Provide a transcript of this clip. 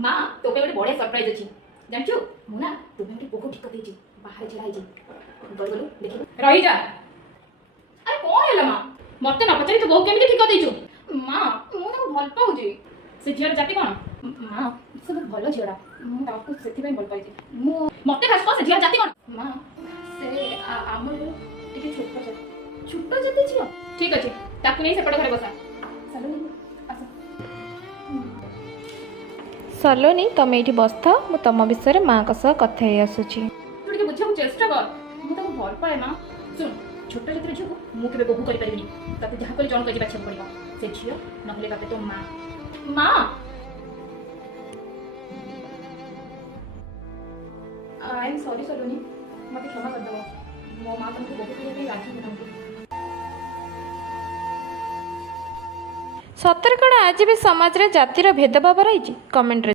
माँ तो पे गोटे बढ़िया सरप्राइज अच्छी जानचु मु ना तो पे गोटे बहुत ठीक कर बाहर छड़ा गलु गलु देखिबु रही जा। अरे कौन है माँ मत ना पचारि तो बहु केमिति ठीक कर माँ मु ताको भल पाउजी से झीर जाति कौन माँ से बहुत भल झीरा मुझे से भल पाई मत खास कह से झीर जाति कौन माँ से आमर टिके छोट जाति झील ठीक अच्छे ताकू नहीं सेपट घरे बसा सलोनी तुम ये बस था मु तुम विषय माँ सह कथा आसूची तू टिके बुझा चेष्टा कर मु ताको भल पाए माँ सुन छोट जाति झील को मु केबे बहु करि परिबिनी ताकू जहा कले जण कजि बाछे पड़िबो से झील नहले बापे तो माँ माँ आई एम सॉरी सलोनी मत क्षमा कर दो मो माँ तुमको बहु करिया राजी होना सतर कण आज भी समाज रे जातिर भेदभाव रही कमेंट